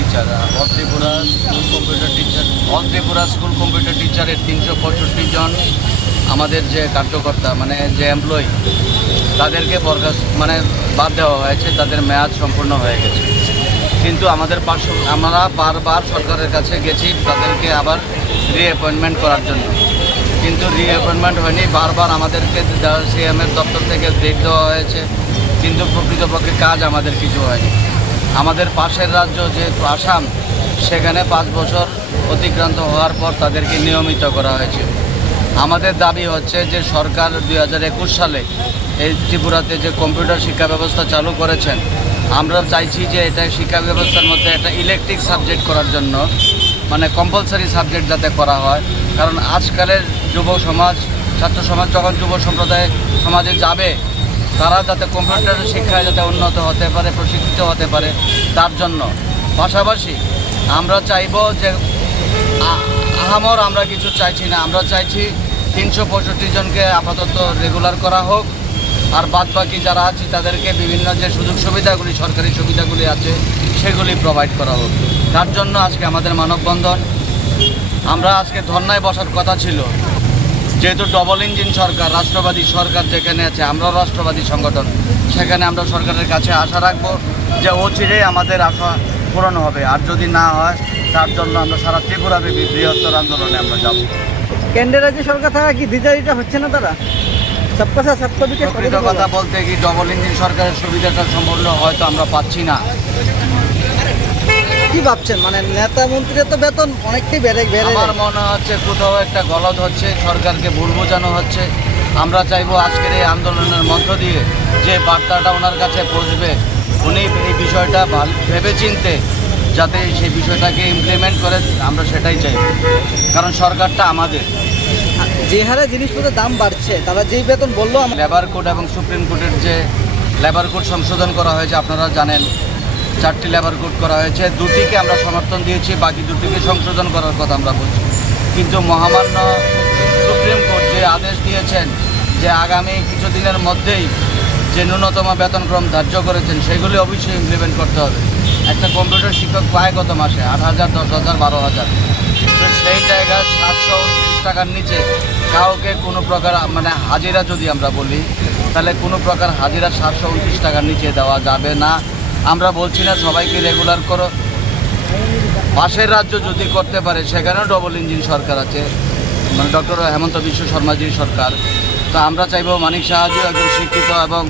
Teacher, all Tripura school computer টিচারের 365 জন আমাদের যে কার্যকর্তা মানে যে এমপ্লয়ি তাদেরকে বাদ দেওয়া হয়েছে, তাদের মেয়াদ সম্পূর্ণ হয়ে গেছে। কিন্তু আমরা বারবার সরকারের কাছে গেছি তাদেরকে আবার রিঅ্যাপয়েন্টমেন্ট করার জন্য, কিন্তু রিঅ্যাপয়েন্টমেন্ট হয়নি। বারবার আমাদেরকে সিএমের দপ্তর থেকে ডেট দেওয়া হয়েছে, কিন্তু প্রকৃতপক্ষে কাজ আমাদের কিছু হয়নি। আমাদের পাশের রাজ্য যে আসাম, সেখানে 5 বছর অতিক্রান্ত হওয়ার পর তাদেরকে নিয়মিত করা হয়েছে। আমাদের দাবি হচ্ছে যে সরকার 2021 সালে এই ত্রিপুরাতে যে কম্পিউটার শিক্ষা ব্যবস্থা চালু করেছেন, আমরা চাইছি যে এটা শিক্ষা ব্যবস্থার মধ্যে একটা ইলেকট্রিক সাবজেক্ট করার জন্য, মানে কম্পালসারি সাবজেক্ট যাতে করা হয়। কারণ আজকালের যুব সমাজ, ছাত্র সমাজ যখন যুব সম্প্রদায় সমাজে যাবে, তারা যাতে কম্পিউটার শিক্ষায় যাতে উন্নত হতে পারে, প্রশিক্ষিত হতে পারে, তার জন্য। পাশাপাশি আমরা চাইব যে আহামর আমরা কিছু চাইছি না, আমরা চাইছি 365 জনকে আপাতত রেগুলার করা হোক, আর বাদবাকি যারা আছে তাদেরকে বিভিন্ন যে সুযোগ সুবিধাগুলি, সরকারি সুবিধাগুলি আছে, সেগুলি প্রোভাইড করা হোক। তার জন্য আজকে আমাদের মানববন্ধন। আমরা আজকে ধর্নায় বসার কথা ছিল, যেহেতু ডবল ইঞ্জিন সরকার, রাষ্ট্রবাদী সরকার যেখানে আছে, আমরাও রাষ্ট্রবাদী সংগঠন, সেখানে আমরা সরকারের কাছে আশা রাখবো যে অচিরেই আমাদের আশা পূরণ হবে। আর যদি না হয়, তার জন্য আমরা সারা ত্রিপুরাব্যাপী বৃহত্তর আন্দোলনে আমরা যাব। কেন্দ্রের রাজ্য সরকার থাকা কি দ্বিচারিতা হচ্ছে না? তারা প্রকৃত কথা বলতে কি ডবল ইঞ্জিন সরকারের সুবিধাটা সম্পূর্ণ হয়তো আমরা পাচ্ছি না। কি ভাবছেন, মানে নেতা মন্ত্রীর তো বেতন অনেকটাই বেড়ে আমার মনে হচ্ছে কোথাও একটা গলদ হচ্ছে, সরকারকে ভুল বোঝানো হচ্ছে। আমরা চাইবো আজকের এই আন্দোলনের মধ্য দিয়ে যে বার্তাটা ওনার কাছে পৌঁছবে, উনি এই বিষয়টা ভেবে চিনতে যাতে সেই বিষয়টাকে ইমপ্লিমেন্ট করে, আমরা সেটাই চাইব। কারণ সরকারটা আমাদের। যে হারে জিনিসপত্রের দাম বাড়ছে, তারা যেই বেতন বললো, লেবার কোড এবং সুপ্রিম কোর্টের যে লেবার কোড সংশোধন করা হয়েছে, আপনারা জানেন 4টি লেবার কোড করা হয়েছে, 2টিকে আমরা সমর্থন দিয়েছি, বাকি 2টিকে সংশোধন করার কথা আমরা বলছি। কিন্তু মহামান্য সুপ্রিম কোর্ট যে আদেশ দিয়েছেন যে আগামী কিছুদিনের মধ্যেই যে ন্যূনতম বেতনক্রম ধার্য করেছেন, সেগুলি অবশ্যই ইমপ্লিমেন্ট করতে হবে। একটা কম্পিউটার শিক্ষক পায় কত মাসে? 8,000, 10,000, 12,000। তো সেই জায়গায় 729 টাকার নিচে কাউকে কোনো প্রকার হাজিরা যদি আমরা বলি, তাহলে কোনো প্রকার হাজিরা 729 টাকার নিচে দেওয়া যাবে না। আমরা বলছি না সবাইকে রেগুলার করো, পাশের রাজ্য যদি করতে পারে, সেখানেও ডবল ইঞ্জিন সরকার আছে, ডক্টর হেমন্ত বিশ্ব শর্মাজির সরকার। তো আমরা চাইব মানিক সাহাজি একজন শিক্ষিত এবং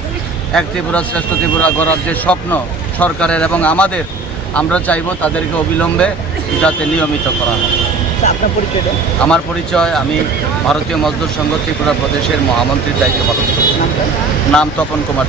এক ত্রিপুরা শ্রেষ্ঠ ত্রিপুরা গড়ার যে স্বপ্ন সরকারের এবং আমাদের, আমরা চাইব তাদেরকে অবিলম্বে যাতে নিয়মিত করা হয়। আপনার পরিচয়টা? আমার পরিচয়, আমি ভারতীয় মজদুর সংঘ ত্রিপুরা প্রদেশের মহামন্ত্রীর দায়িত্ব পালন করি। নাম তপন কুমার।